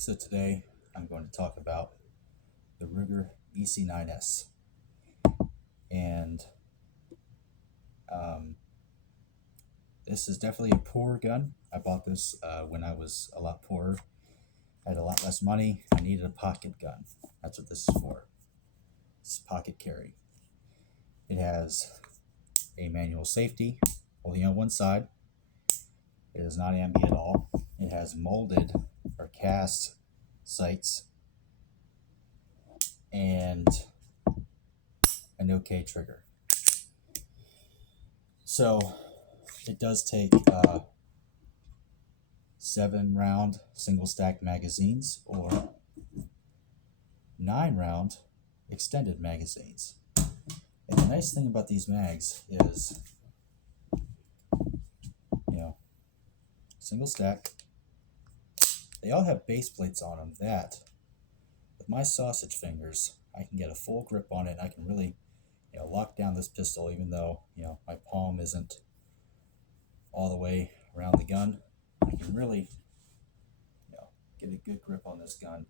So today I'm going to talk about the Ruger EC9s. And um, this is definitely a poor gun. I bought this when I was a lot poorer. I had a lot less money. I needed a pocket gun. That's what this is for. It's pocket carry. It has a manual safety only on one side. It is not ambi at all. It has molded or cast sights and an OK trigger. So it does take 7-round single stack magazines or 9-round extended magazines. And the nice thing about these mags is, single stack. They all have base plates on them that, with my sausage fingers, I can get a full grip on it. And I can really, lock down this pistol, even though, my palm isn't all the way around the gun. I can really, get a good grip on this gun.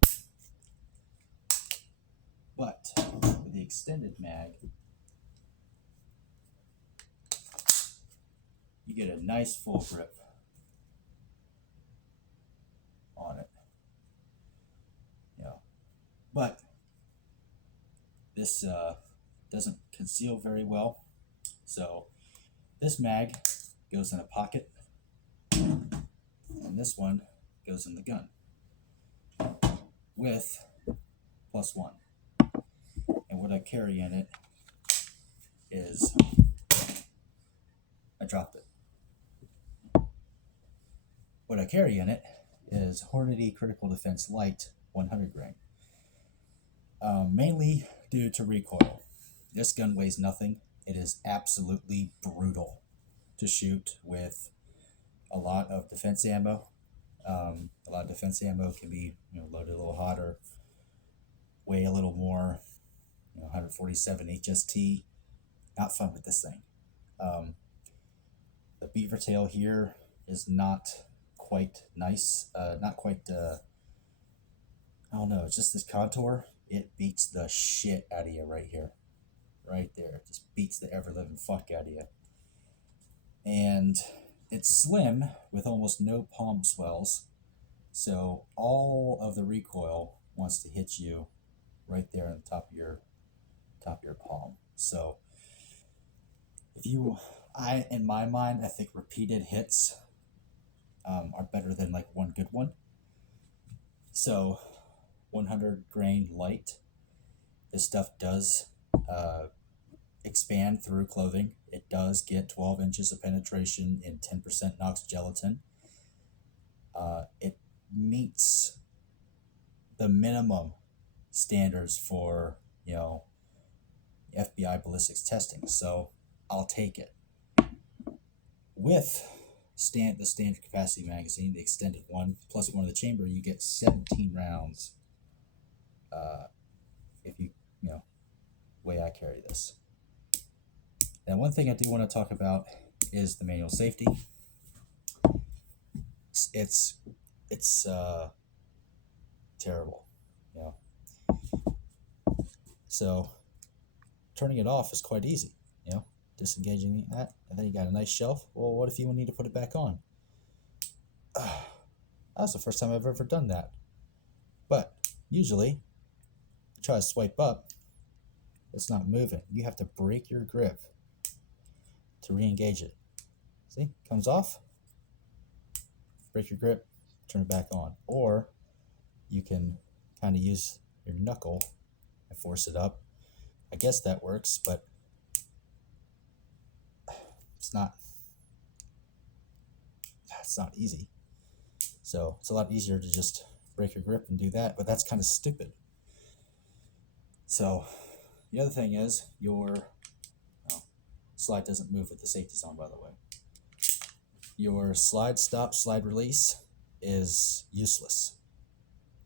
But with the extended mag, you get a nice full grip on it. But this doesn't conceal very well. So this mag goes in a pocket, and this one goes in the gun with +1. And what I carry in it is, I dropped it. What I carry in it is Hornady Critical Defense Light 100 grain. Mainly due to recoil. This gun weighs nothing. It is absolutely brutal to shoot with a lot of defense ammo. A lot of defense ammo can be loaded a little hotter, weigh a little more. 147 HST, not fun with this thing. The beaver tail here is not quite nice. Not quite. I don't know. It's just this contour. It beats the shit out of you right here. Right there. It just beats the ever-living fuck out of you. And it's slim with almost no palm swells. So all of the recoil wants to hit you right there on the top of your palm. So in my mind, I think repeated hits are better than like one good one. So 100 grain light. This stuff does expand through clothing. It does get 12 inches of penetration in 10% Knox gelatin. It meets the minimum standards for, FBI ballistics testing. So I'll take it. With the standard capacity magazine, the extended one, plus one of the chamber, you get 17 rounds. If you way I carry this. Now, one thing I do want to talk about is the manual safety. It's terrible, So turning it off is quite easy, disengaging that, and then you got a nice shelf. Well, what if you need to put it back on? That was the first time I've ever done that. But usually, you try to swipe up, it's not moving. You have to break your grip to re-engage it. See, comes off, break your grip, turn it back on. Or you can kind of use your knuckle and force it up. I guess that works, but it's not easy. So it's a lot easier to just break your grip and do that, but that's kind of stupid. So the other thing is your slide doesn't move with the safeties on, by the way. Your slide stop, slide release is useless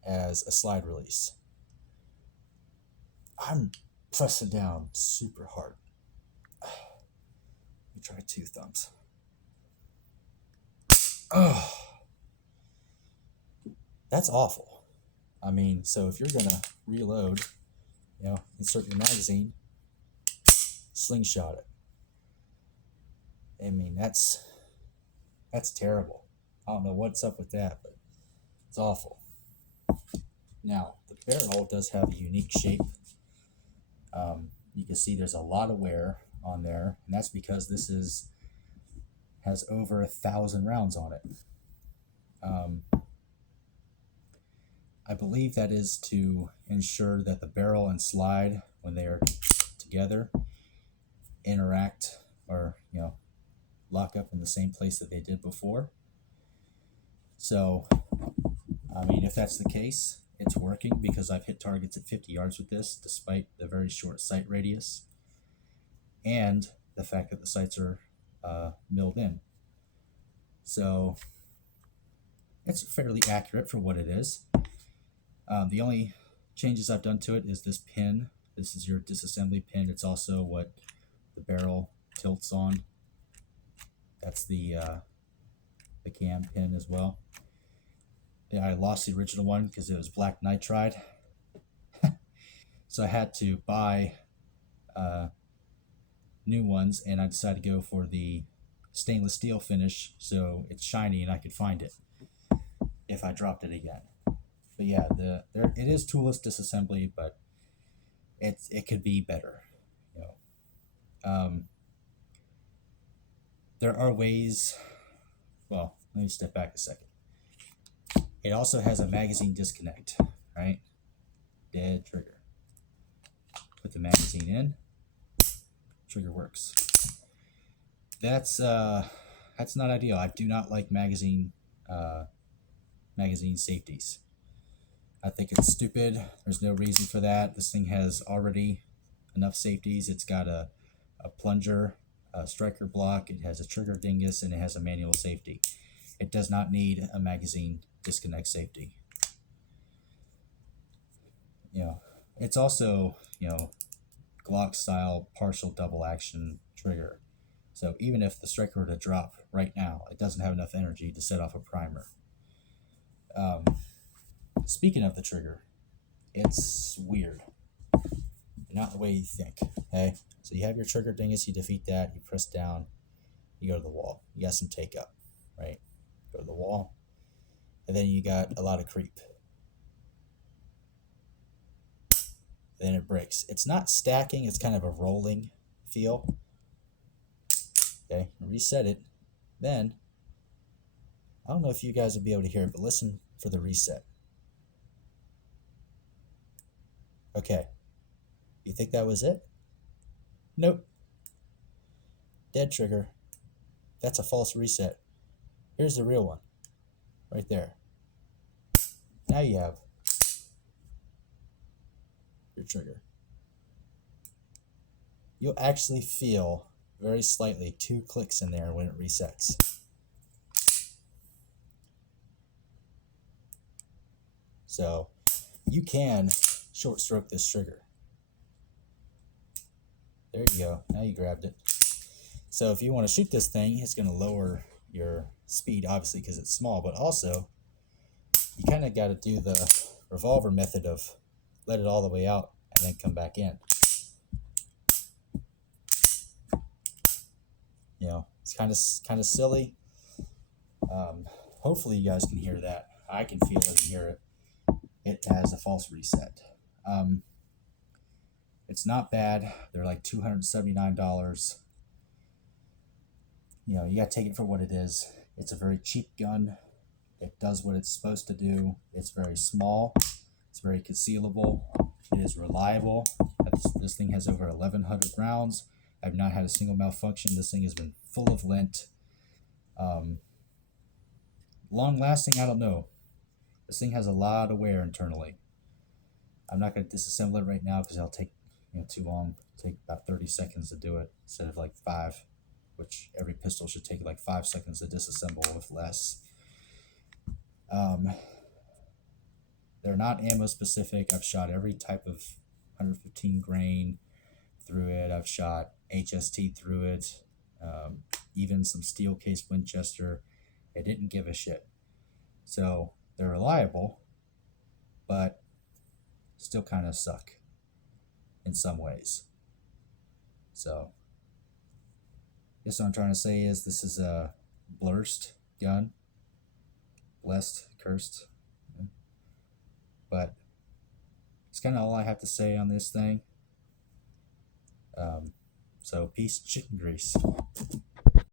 as a slide release. I'm pressing down super hard. Let me try 2 thumbs. Oh, that's awful. I mean, so if you're gonna reload, insert your magazine, slingshot it. I mean, that's terrible. I don't know what's up with that, but it's awful. Now, the barrel does have a unique shape. You can see there's a lot of wear on there, and that's because this has over 1,000 rounds on it. I believe that is to ensure that the barrel and slide, when they are together, interact or lock up in the same place that they did before. So, I mean, if that's the case, it's working, because I've hit targets at 50 yards with this, despite the very short sight radius, and the fact that the sights are milled in. So, it's fairly accurate for what it is. The only changes I've done to it is this pin. This is your disassembly pin. It's also what the barrel tilts on. That's the cam pin as well. Yeah, I lost the original one because it was black nitride. So I had to buy new ones, and I decided to go for the stainless steel finish so it's shiny and I could find it if I dropped it again. But yeah, it is toolless disassembly, but it could be better. There are ways. Well, let me step back a second. It also has a magazine disconnect, right? Dead trigger. Put the magazine in. Trigger works. That's not ideal. I do not like magazine safeties. I think it's stupid. There's no reason for that. This thing has already enough safeties. It's got a plunger, a striker block, it has a trigger dingus, and it has a manual safety. It does not need a magazine disconnect safety. It's also, Glock style partial double action trigger. So even if the striker were to drop right now, it doesn't have enough energy to set off a primer. Speaking of the trigger, it's weird. Not the way you think. Okay? So you have your trigger dingus, you defeat that, you press down, you go to the wall. You got some take up, right? Go to the wall, and then you got a lot of creep. Then it breaks. It's not stacking, it's kind of a rolling feel. Okay, reset it. Then, I don't know if you guys will be able to hear it, but listen for the reset. Okay, you think that was it? Nope. Dead trigger. That's a false reset. Here's the real one. Right there. Now you have your trigger. You'll actually feel very slightly 2 clicks in there when it resets. So you can short stroke this trigger. There you go. Now you grabbed it. So if you want to shoot this thing, it's going to lower your speed, obviously, because it's small, but also you kind of got to do the revolver method of let it all the way out and then come back in. It's kind of silly. Hopefully you guys can hear that. I can feel it and hear it. It has a false reset. It's not bad. They're like $279. You got to take it for what it is. It's a very cheap gun. It does what it's supposed to do. It's very small. It's very concealable. It is reliable. This thing has over 1,100 rounds. I've not had a single malfunction. This thing has been full of lint. Long lasting, I don't know. This thing has a lot of wear internally. I'm not going to disassemble it right now because it'll take too long. It'll take about 30 seconds to do it instead of like 5, which every pistol should take like 5 seconds to disassemble, if less. They're not ammo specific. I've shot every type of 115 grain through it. I've shot HST through it, even some steel case Winchester. It didn't give a shit. So they're reliable, but still kind of suck in some ways. So, I guess what I'm trying to say is this is a blurst gun. Blessed, cursed. But it's kind of all I have to say on this thing. So, peace, chicken grease.